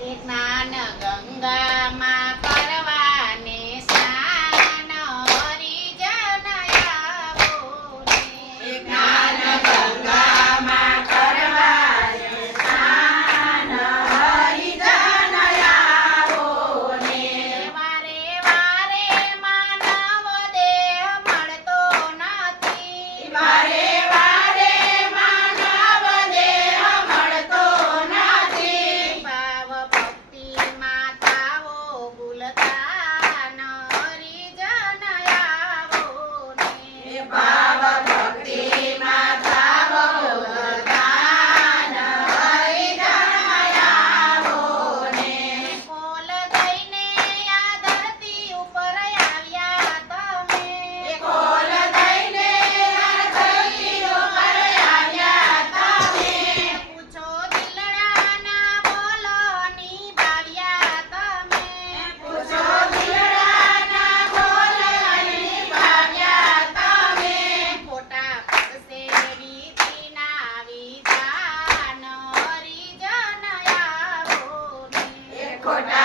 તે જ્ઞાન con